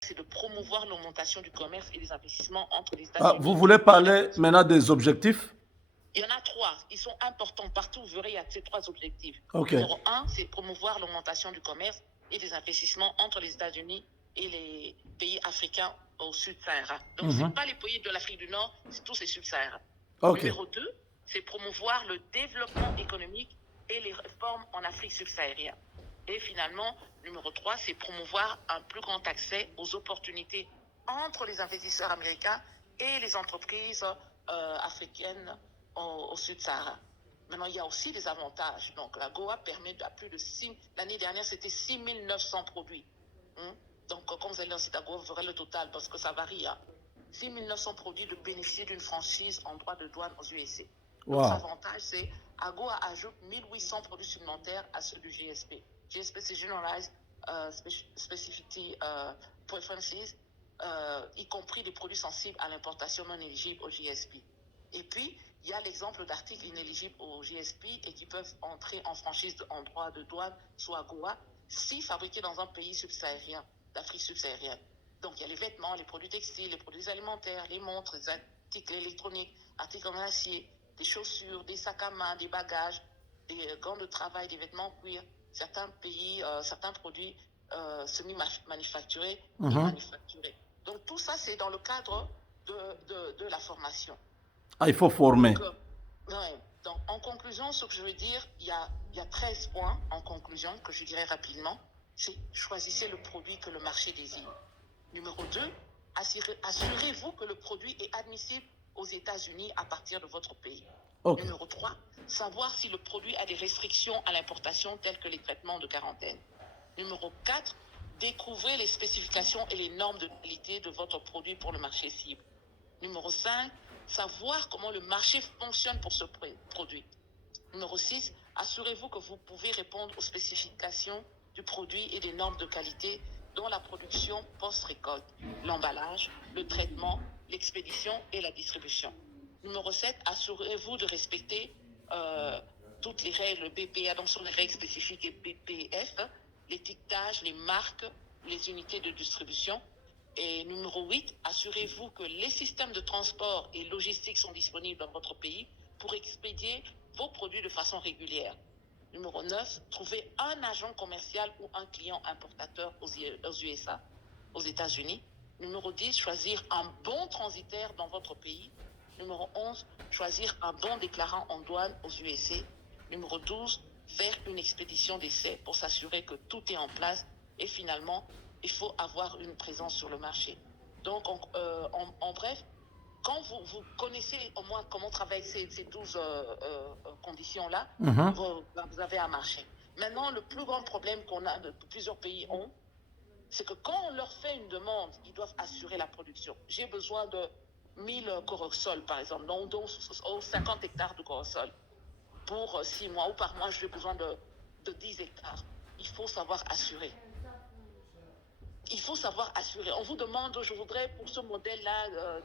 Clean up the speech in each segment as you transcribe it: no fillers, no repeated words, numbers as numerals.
c'est de promouvoir l'augmentation du commerce et des investissements entre les Vous États-Unis voulez et parler l'Afrique. maintenant des objectifs? Il y en a 3. Ils sont importants. Partout, vous verrez, il y a ces 3 objectifs. Ok. Numéro 1, c'est promouvoir l'augmentation du commerce et des investissements entre les États-Unis et les pays africains au Sud-Sahara. Donc, ce n'est pas les pays de l'Afrique du Nord, c'est tous les Sud-Sahara. Ok. Numéro 2, c'est promouvoir le développement économique et les réformes en Afrique subsaharienne. Et finalement, numéro 3, c'est promouvoir un plus grand accès aux opportunités entre les investisseurs américains et les entreprises africaines au Sud-Sahara. Maintenant, il y a aussi des avantages. Donc, la GOA permet à plus de 6... L'année dernière, c'était 6 900 produits. Donc, quand vous allez dans cette GOA, vous verrez le total parce que ça varie. 6 900 produits de bénéficier d'une franchise en droit de douane aux USA. L'autre avantage, c'est AGOA ajoute 1800 produits supplémentaires à ceux du GSP. GSP, c'est Generalized Specificity Preferences, y compris des produits sensibles à l'importation non éligibles au GSP. Et puis, il y a l'exemple d'articles inéligibles au GSP et qui peuvent entrer en franchise en droit de douane sous AGOA si fabriqués dans un pays subsaharien, d'Afrique subsaharienne. Donc, il y a les vêtements, les produits textiles, les produits alimentaires, les montres, les articles électroniques, articles en acier, des chaussures, des sacs à main, des bagages, des gants de travail, des vêtements cuir, certains pays, certains produits semi-manufacturés et manufacturés. Donc, tout ça, c'est dans le cadre de la formation. Ah, il faut former. Donc, en conclusion, ce que je veux dire, il y a 13 points en conclusion que je dirais rapidement. C'est choisissez le produit que le marché désire. Numéro 2, assurez-vous que le produit est admissible aux États-Unis à partir de votre pays. Okay. Numéro 3, savoir si le produit a des restrictions à l'importation telles que les traitements de quarantaine. Numéro 4, découvrez les spécifications et les normes de qualité de votre produit pour le marché cible. Numéro 5, savoir comment le marché fonctionne pour ce produit. Numéro 6, assurez-vous que vous pouvez répondre aux spécifications du produit et des normes de qualité dont la production post-récolte, l'emballage, le traitement, l'expédition et la distribution. Numéro 7, assurez-vous de respecter toutes les règles BPA, donc sur les règles spécifiques et BPF, l'étiquetage, les marques, les unités de distribution. Et numéro 8, assurez-vous que les systèmes de transport et logistique sont disponibles dans votre pays pour expédier vos produits de façon régulière. Numéro 9, trouvez un agent commercial ou un client importateur aux USA, aux États-Unis. Numéro 10, choisir un bon transitaire dans votre pays. Numéro 11, choisir un bon déclarant en douane aux USA. Numéro 12, faire une expédition d'essai pour s'assurer que tout est en place. Et finalement, il faut avoir une présence sur le marché. Donc, en bref, quand vous connaissez au moins comment travailler ces 12 conditions-là, vous avez un marché. Maintenant, le plus grand problème que plusieurs pays ont, c'est que quand on leur fait une demande, ils doivent assurer la production. J'ai besoin de 1000 corosol, par exemple, donc 50 hectares de corosol pour 6 mois, ou par mois, j'ai besoin de 10 hectares. Il faut savoir assurer. Il faut savoir assurer. On vous demande, je voudrais pour ce modèle-là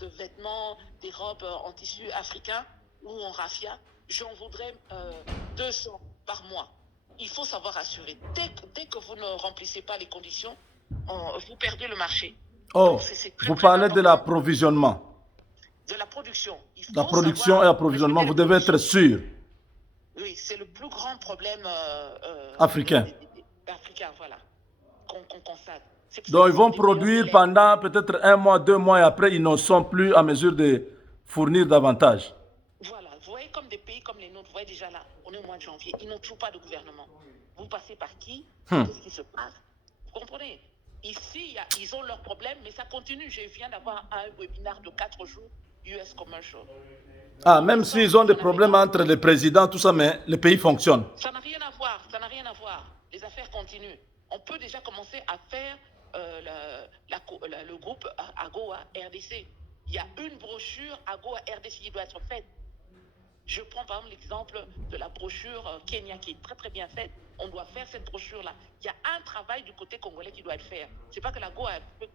de vêtements, des robes en tissu africain ou en raffia, j'en voudrais 200 par mois. Il faut savoir assurer. Dès que vous ne remplissez pas les conditions, vous perdez le marché. Oh, vous parlez de l'approvisionnement. De la production. La production et l'approvisionnement, vous devez être sûr. Oui, c'est le plus grand problème africain. Africain, voilà, qu'on constate. Donc, ils vont produire pendant peut-être 1 mois, 2 mois, et après, ils ne sont plus à mesure de fournir davantage. Voilà, vous voyez, comme des pays comme les nôtres, vous voyez déjà là, on est au mois de janvier, ils n'ont toujours pas de gouvernement. Vous passez par qui? Qu'est-ce qui se passe? Vous comprenez? Ici, ils ont leurs problèmes, mais ça continue. Je viens d'avoir un webinaire de 4 jours, US Commercial. Ah, même s'ils ont des problèmes entre les présidents, tout ça, mais le pays fonctionne. Ça n'a rien à voir, ça n'a rien à voir. Les affaires continuent. On peut déjà commencer à faire le groupe AGOA RDC. Il y a une brochure AGOA RDC qui doit être faite. Je prends par exemple l'exemple de la brochure Kenya qui est très très bien faite. On doit faire cette brochure-là. Il y a un travail du côté congolais qui doit être fait. C'est pas que l'AGOA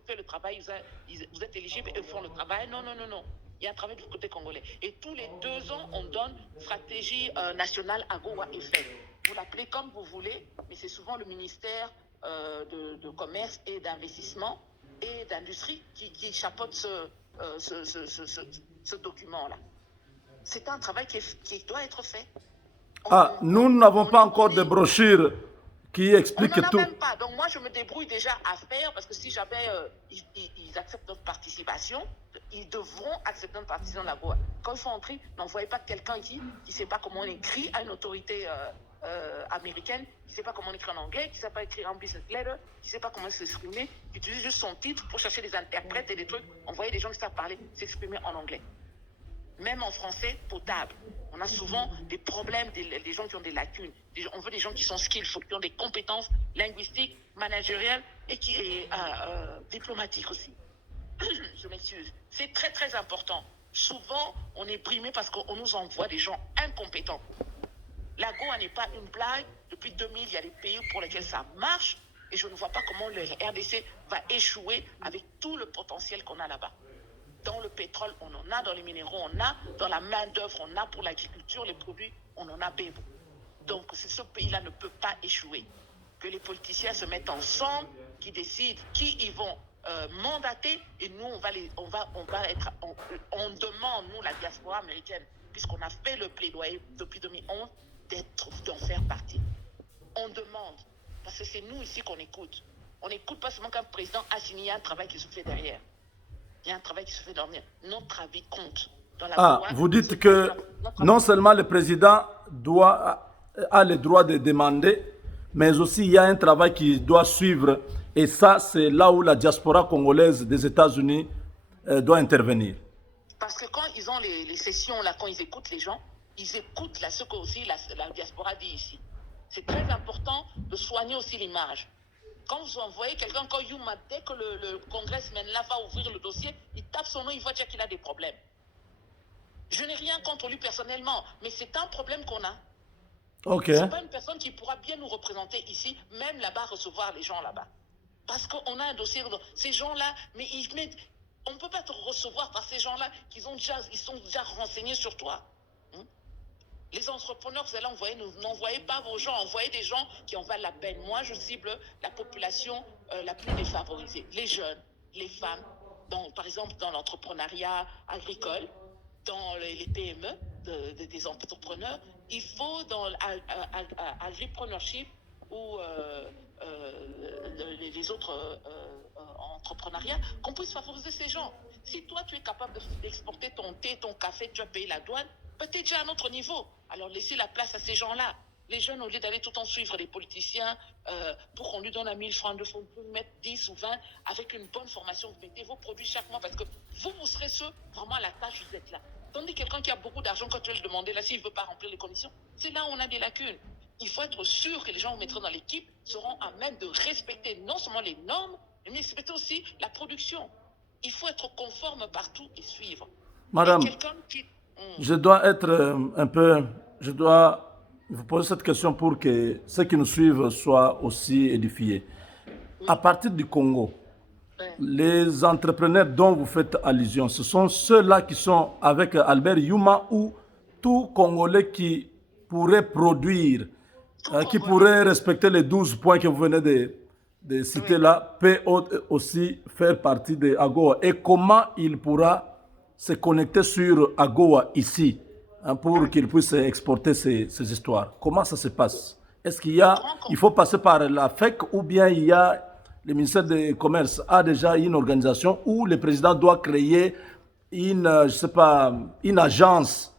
fait le travail, vous êtes éligible et font le travail. Non, non, non, non. Il y a un travail du côté congolais. Et tous les 2 ans, on donne stratégie nationale AGOA est faite. Vous l'appelez comme vous voulez, mais c'est souvent le ministère de commerce et d'investissement et d'industrie qui chapeaute ce document-là. C'est un travail qui doit être fait. Nous n'avons pas encore de brochures qui expliquent on n'en a tout. même pas. Donc moi, je me débrouille déjà à faire parce que si jamais ils acceptent notre participation, ils devront accepter notre participation de la GOA. Quand ils font entrer, n'envoyez pas quelqu'un qui ne sait pas comment on écrit à une autorité américaine, qui ne sait pas comment on écrit en anglais, qui ne sait pas écrire en business letter, qui ne sait pas comment s'exprimer, qui utilise juste son titre pour chercher des interprètes et des trucs. Envoyez des gens qui savent parler, s'exprimer en anglais. Même en français potable. On a souvent des problèmes, des gens qui ont des lacunes. On veut des gens qui sont skillful, qui ont des compétences linguistiques, managériales et diplomatiques aussi. Je m'excuse. C'est très très important. Souvent, on est brimé parce qu'on nous envoie des gens incompétents. La GOA n'est pas une blague. Depuis 2000, il y a des pays pour lesquels ça marche et je ne vois pas comment le RDC va échouer avec tout le potentiel qu'on a là-bas. Dans le pétrole, on en a, dans les minéraux, on a, dans la main-d'œuvre, on a pour l'agriculture, les produits, on en a bébo. Donc, ce pays-là ne peut pas échouer. Que les politiciens se mettent ensemble, qui décident qui ils vont mandater, et nous, on demande, nous, la diaspora américaine, puisqu'on a fait le plaidoyer depuis 2011, d'en faire partie. On demande, parce que c'est nous ici qu'on écoute. On n'écoute pas seulement qu'un président a signé un travail qui se fait derrière. Il y a un travail qui se fait derrière. Notre avis compte. Vous dites que non seulement le président a le droit de demander, mais aussi il y a un travail qui doit suivre. Et ça, c'est là où la diaspora congolaise des États-Unis doit intervenir. Parce que quand ils ont les sessions, là, quand ils écoutent les gens, ils écoutent là, ce que aussi la diaspora dit ici. C'est très important de soigner aussi l'image. Quand vous envoyez quelqu'un, quand Yuma, dès que le congressman là va ouvrir le dossier, il tape son nom, il voit déjà qu'il a des problèmes. Je n'ai rien contre lui personnellement, mais c'est un problème qu'on a. Okay. Ce n'est pas une personne qui pourra bien nous représenter ici, même là-bas, recevoir les gens là-bas. Parce qu'on a un dossier, ces gens-là, mais on ne peut pas te recevoir par ces gens-là ils sont déjà renseignés sur toi. Les entrepreneurs, vous allez envoyer, n'envoyez pas vos gens, envoyez des gens qui en valent la peine. Moi, je cible la population la plus défavorisée, les jeunes, les femmes, par exemple dans l'entrepreneuriat agricole, dans les PME des entrepreneurs. Il faut dans l'agripreneurship ou les autres entrepreneuriats qu'on puisse favoriser ces gens. Si toi, tu es capable d'exporter ton thé, ton café, tu as payé la douane, peut-être déjà à un autre niveau. Alors laissez la place à ces gens-là. Les jeunes, au lieu d'aller tout le temps suivre les politiciens pour qu'on lui donne 1000 francs, de fonds, vous mettre 10 ou 20 avec une bonne formation. Vous mettez vos produits chaque mois parce que vous serez ceux, vraiment à la tâche, vous êtes là. Tandis que quelqu'un qui a beaucoup d'argent, quand tu vas le demander, là, s'il ne veut pas remplir les conditions, c'est là où on a des lacunes. Il faut être sûr que les gens que vous mettrez dans l'équipe seront à même de respecter non seulement les normes, mais respecter aussi la production. Il faut être conforme partout et suivre. Madame, je dois vous poser cette question pour que ceux qui nous suivent soient aussi édifiés. Oui. À partir du Congo, les entrepreneurs dont vous faites allusion, ce sont ceux-là qui sont avec Albert Yuma ou tout Congolais qui pourrait produire, qui pourrait respecter les 12 points que vous venez de citer là, peut aussi faire partie de AGOA. Et comment il pourra se connecter sur AGOA ici pour qu'il puisse exporter ces histoires? Comment ça se passe? Est-ce il faut passer par la FEC ou bien il y a le ministère du Commerce a déjà une organisation où le président doit créer une agence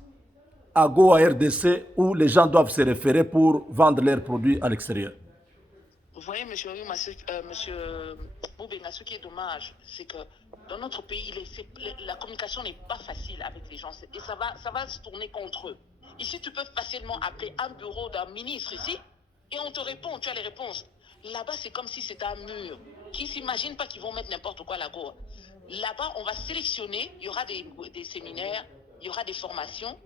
AGOA RDC où les gens doivent se référer pour vendre leurs produits à l'extérieur? Vous voyez, monsieur Moubenga, ce qui est dommage, c'est que dans notre pays, la communication n'est pas facile avec les gens et ça va se tourner contre eux. Ici, tu peux facilement appeler un bureau d'un ministre ici et on te répond, tu as les réponses. Là-bas, c'est comme si c'était un mur. Qui ne s'imaginent pas qu'ils vont mettre n'importe quoi à la GOA. Là-bas, on va sélectionner, il y aura des séminaires, il y aura des formations.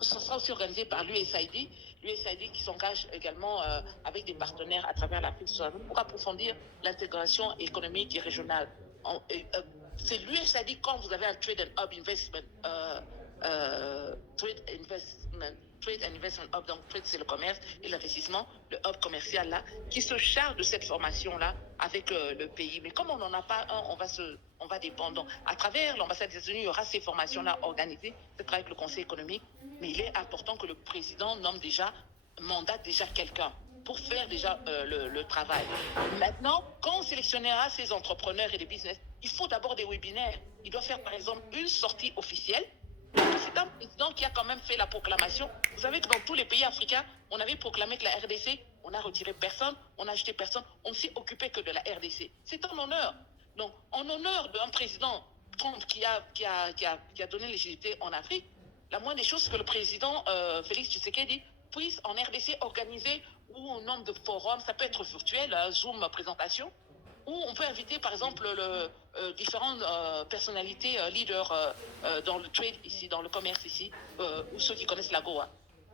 Ce sera aussi organisé par l'USAID qui s'engage également avec des partenaires à travers l'Afrique pour approfondir l'intégration économique et régionale. C'est l'USAID quand vous avez un Trade and Hub Investment Trade and Investment Hub, donc Trade c'est le commerce et l'investissement, le hub commercial là, qui se charge de cette formation-là avec le pays. Mais comme on n'en a pas un, on va dépendre. Donc, à travers l'ambassade des États-Unis, il y aura ces formations-là organisées, c'est avec le Conseil économique, mais il est important que le président mandate déjà quelqu'un pour faire déjà le travail. Maintenant, quand on sélectionnera ces entrepreneurs et les business, il faut d'abord des webinaires. Il doit faire par exemple une sortie officielle. C'est un président qui a quand même fait la proclamation. Vous savez que dans tous les pays africains, on avait proclamé que la RDC, on n'a retiré personne, on n'a acheté personne, on ne s'est occupé que de la RDC. C'est un honneur. Donc, en honneur d'un président Trump qui a donné légitimité en Afrique, la moindre des choses, c'est que le président Félix Tshisekedi puisse en RDC organiser ou un nombre de forums, ça peut être virtuel, Zoom présentation, où on peut inviter par exemple différentes personnalités, leaders dans le trade ici, dans le commerce ici, ou ceux qui connaissent la Goa.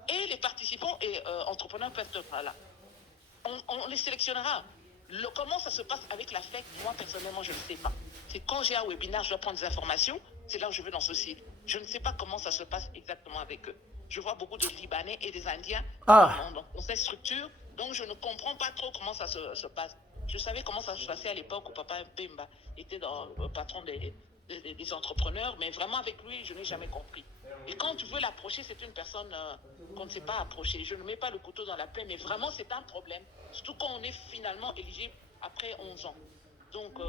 Et les participants et entrepreneurs peuvent être là. On les sélectionnera. Comment ça se passe avec la FEC, moi personnellement je ne sais pas. C'est quand j'ai un webinaire, je dois prendre des informations, c'est là où je vais dans ce site. Je ne sais pas comment ça se passe exactement avec eux. Je vois beaucoup de Libanais et des Indiens dans cette structure, donc je ne comprends pas trop comment ça se passe. Je savais comment ça se passait à l'époque où Papa Mbemba était le patron des entrepreneurs, mais vraiment avec lui, je n'ai jamais compris. Et quand tu veux l'approcher, c'est une personne qu'on ne sait pas approcher. Je ne mets pas le couteau dans la plaie, mais vraiment c'est un problème. Surtout quand on est finalement éligible après 11 ans. Donc,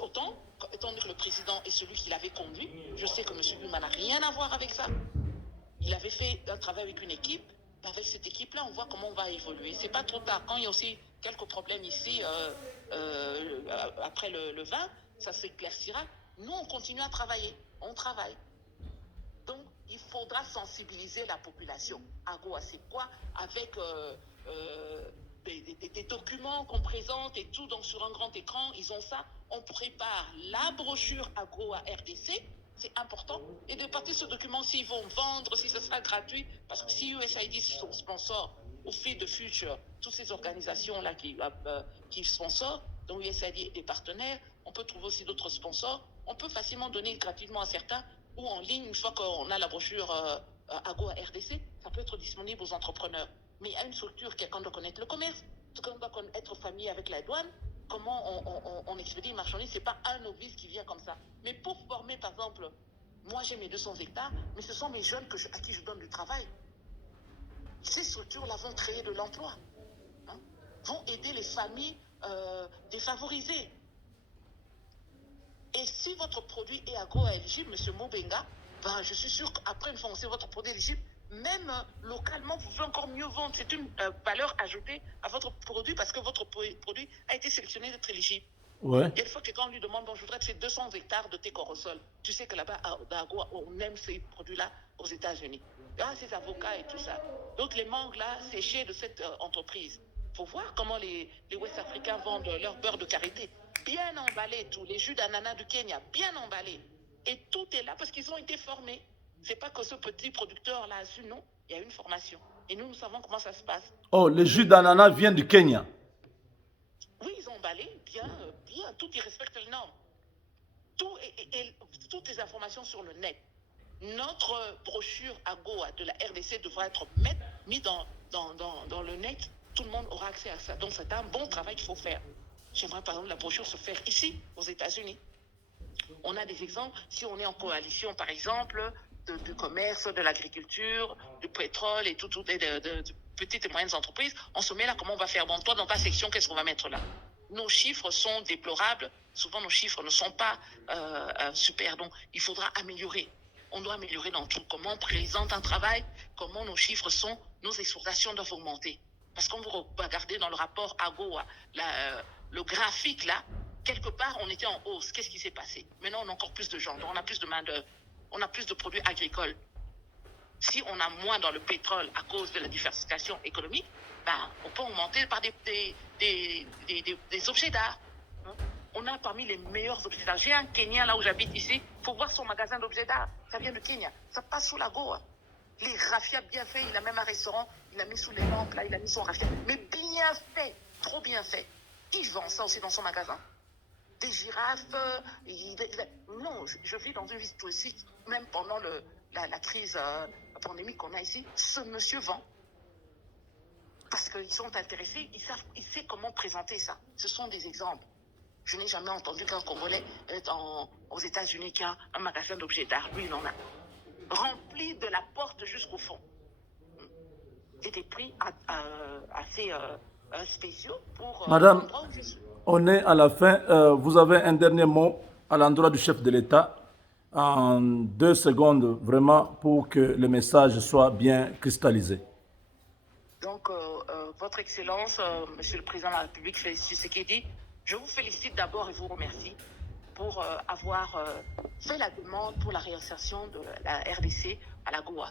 autant, étant donné que le président est celui qui l'avait conduit, je sais que M. Guma n'a rien à voir avec ça. Il avait fait un travail avec une équipe. Avec cette équipe-là, on voit comment on va évoluer. C'est pas trop tard. Quand il y a aussi quelques problèmes ici, après le 20, ça s'éclaircira. Nous, on continue à travailler. On travaille. Donc, il faudra sensibiliser la population. AGOA, c'est quoi? Avec des documents qu'on présente et tout, donc sur un grand écran, ils ont ça. On prépare la brochure AGOA RDC, c'est important. Et de partir de ce document, s'ils vont vendre, si ce sera gratuit, parce que si USAID sont sponsors, au Feed the Future, toutes ces organisations-là qui sponsorent, donc USAID est partenaire, on peut trouver aussi d'autres sponsors, on peut facilement donner gratuitement à certains, ou en ligne, une fois qu'on a la brochure AGOA RDC, ça peut être disponible aux entrepreneurs. Mais il y a une structure, quelqu'un doit connaître le commerce, quelqu'un doit être familier avec la douane, comment on expédie une marchandise, c'est pas un novice qui vient comme ça. Mais pour former, par exemple, moi j'ai mes 200 hectares, mais ce sont mes jeunes à qui je donne du travail. Ces structures-là vont créer de l'emploi, vont aider les familles défavorisées. Et si votre produit est agro-éligible, M. Mobenga, je suis sûr qu'après, une fois que votre produit est éligible, même localement, vous pouvez encore mieux vendre. C'est une valeur ajoutée à votre produit parce que votre produit a été sélectionné d'être éligible. Ouais. Il y a des fois que quand on lui demande, je voudrais que c'est 200 hectares de thé corosol. Tu sais que là-bas, à Agua, on aime ces produits-là aux États-Unis. Ces avocats et tout ça. Donc les mangues là, séchées de cette entreprise. Il faut voir comment les Ouest-Africains vendent leur beurre de karité. Bien emballé, tous les jus d'ananas du Kenya, bien emballés. Et tout est là parce qu'ils ont été formés. C'est pas que ce petit producteur-là a su, non. Il y a une formation. Et nous savons comment ça se passe. Oh, les jus d'ananas viennent du Kenya. Oui, ils ont emballé bien, tout, ils respectent les normes. Toutes les informations sur le net. Notre brochure AGOA de la RDC devra être mise dans le net. Tout le monde aura accès à ça. Donc c'est un bon travail qu'il faut faire. J'aimerais par exemple la brochure se faire ici, aux États-Unis. On a des exemples, si on est en coalition par exemple, du commerce, de l'agriculture, du pétrole et de petites et moyennes entreprises, on se met là, comment on va faire? Bon, toi dans ta section, qu'est-ce qu'on va mettre là? Nos chiffres sont déplorables, souvent nos chiffres ne sont pas super, donc il faudra améliorer. On doit améliorer dans tout, comment on présente un travail, comment nos chiffres sont, nos exportations doivent augmenter. Parce qu'on vous regardez dans le rapport AGOA, le graphique là, quelque part on était en hausse, qu'est-ce qui s'est passé? Maintenant on a encore plus de gens, donc on a plus de main-d'œuvre, on a plus de produits agricoles. Si on a moins dans le pétrole à cause de la diversification économique, on peut augmenter par des objets d'art. On a parmi les meilleurs objets d'art. J'ai un Kenyan là où j'habite ici, il faut voir son magasin d'objets d'art. Ça vient de Kenya, ça passe sous la Goa. Les raffias bien faits, il a même un restaurant, il a mis sous les lampes là, il a mis son raffia. Mais bien fait, trop bien fait. Il vend ça aussi dans son magasin. Des girafes, non, je vis dans une vie touristique, même pendant la crise pandémique qu'on a ici, ce monsieur vend. Parce qu'ils sont intéressés, ils savent comment présenter ça. Ce sont des exemples. Je n'ai jamais entendu qu'un Congolais aux États-Unis qui a un magasin d'objets d'art. Lui, il en a. Rempli de la porte jusqu'au fond. Et des prix assez spéciaux pour Madame, l'endroit où je suis. on est à la fin. Vous avez un dernier mot à l'endroit du chef de l'État, en 2 secondes, vraiment, pour que le message soit bien cristallisé. Donc, Votre Excellence, Monsieur le Président de la République, Félix Tshisekedi, je vous félicite d'abord et vous remercie pour avoir fait la demande pour la réinsertion de la RDC à la Goa.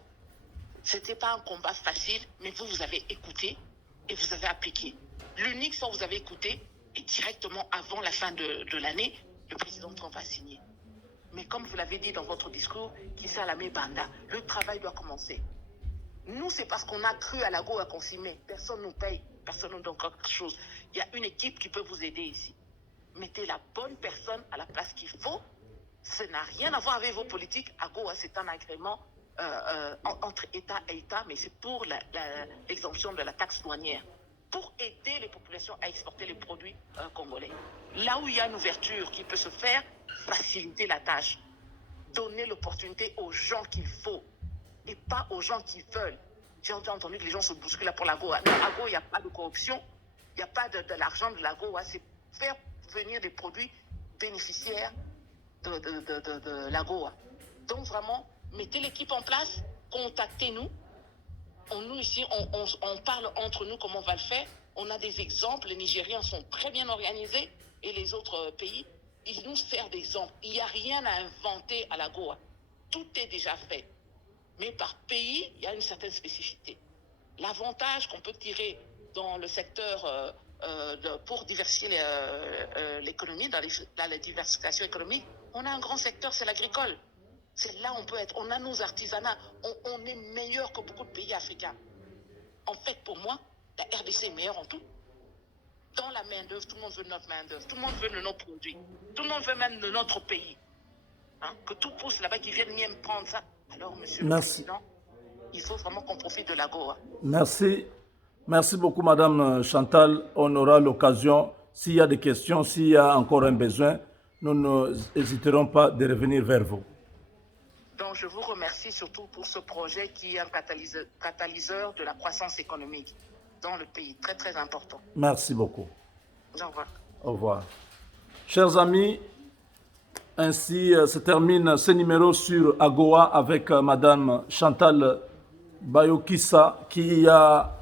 Ce n'était pas un combat facile, mais vous avez écouté et vous avez appliqué. L'unique fois où vous avez écouté est directement avant la fin de l'année, le président Trump a signé. Mais comme vous l'avez dit dans votre discours, Kissa Lamé Banda, le travail doit commencer. Nous, c'est parce qu'on a cru à la Goa qu'on s'y met. Personne ne nous paye, personne ne nous donne quelque chose. Il y a une équipe qui peut vous aider ici. Mettez la bonne personne à la place qu'il faut. Ça n'a rien à voir avec vos politiques. À Goa, c'est un agrément entre État et État, mais c'est pour l'exemption de la taxe douanière. Pour aider les populations à exporter les produits congolais. Là où il y a une ouverture qui peut se faire, faciliter la tâche. Donner l'opportunité aux gens qu'il faut et pas aux gens qui veulent. J'ai entendu que les gens se bousculent là pour la Goa. Non, à Goa, il n'y a pas de corruption, il n'y a pas de l'argent de la Goa. C'est faire venir des produits bénéficiaires de la Goa. Donc vraiment, mettez l'équipe en place, contactez-nous. Nous ici, on parle entre nous comment on va le faire. On a des exemples, les Nigériens sont très bien organisés et les autres pays, ils nous servent d'exemple. Il n'y a rien à inventer à la Goa. Tout est déjà fait. Mais par pays, il y a une certaine spécificité. L'avantage qu'on peut tirer dans le secteur pour diversifier l'économie, dans la diversification économique, on a un grand secteur, c'est l'agricole. C'est là où on peut être. On a nos artisanats. On est meilleur que beaucoup de pays africains. En fait, pour moi, la RDC est meilleure en tout. Dans la main-d'œuvre, tout le monde veut notre main-d'œuvre. Tout le monde veut de nos produits. Tout le monde veut même de notre pays. Hein? Que tout pousse là-bas, qu'ils viennent même prendre ça. Alors, monsieur le Président, il faut vraiment qu'on profite de la Goa. Merci. Merci beaucoup, Madame Chantal. On aura l'occasion, s'il y a des questions, s'il y a encore un besoin, nous n'hésiterons pas de revenir vers vous. Donc, je vous remercie surtout pour ce projet qui est un catalyseur de la croissance économique dans le pays. Très, très important. Merci beaucoup. Au revoir. Au revoir. Chers amis, ainsi se termine ce numéro sur AGOA avec Madame Chantal Bayokissa qui a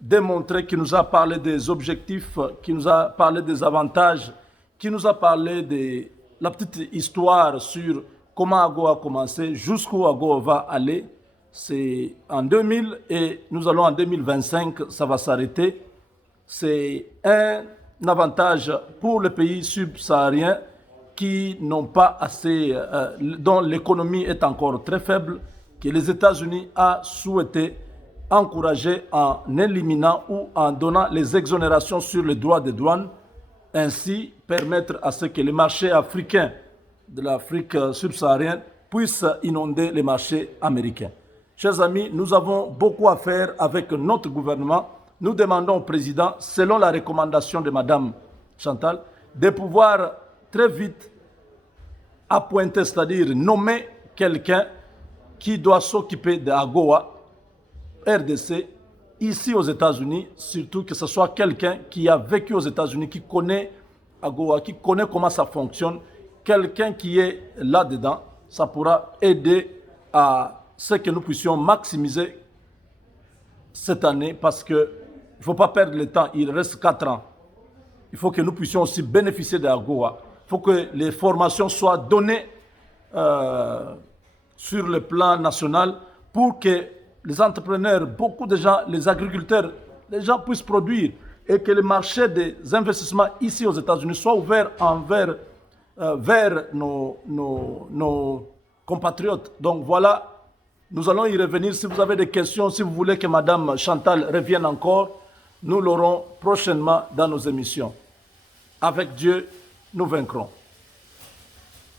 démontré, qui nous a parlé des objectifs, qui nous a parlé des avantages, qui nous a parlé de la petite histoire sur comment AGOA a commencé, jusqu'où AGOA va aller. C'est en 2000 et nous allons en 2025, ça va s'arrêter. C'est un avantage pour les pays subsahariens qui n'ont pas assez, dont l'économie est encore très faible, que les États-Unis a souhaité encourager en éliminant ou en donnant les exonérations sur les droits de douane, ainsi permettre à ce que les marchés africains de l'Afrique subsaharienne puissent inonder les marchés américains. Chers amis, nous avons beaucoup à faire avec notre gouvernement. Nous demandons au président, selon la recommandation de Mme Chantal, de pouvoir très vite appointer, c'est-à-dire nommer quelqu'un qui doit s'occuper de AGOA, RDC, ici aux États-Unis, surtout que ce soit quelqu'un qui a vécu aux États-Unis, qui connaît AGOA, qui connaît comment ça fonctionne, quelqu'un qui est là-dedans, ça pourra aider à ce que nous puissions maximiser cette année parce qu'il ne faut pas perdre le temps, il reste 4 ans. Il faut que nous puissions aussi bénéficier de AGOA. Il faut que les formations soient données sur le plan national pour que les entrepreneurs, beaucoup de gens, les agriculteurs, les gens puissent produire et que le marché des investissements ici aux États-Unis soit ouvert vers nos compatriotes. Donc voilà, nous allons y revenir. Si vous avez des questions, si vous voulez que Mme Chantal revienne encore, nous l'aurons prochainement dans nos émissions. Avec Dieu, nous vaincrons.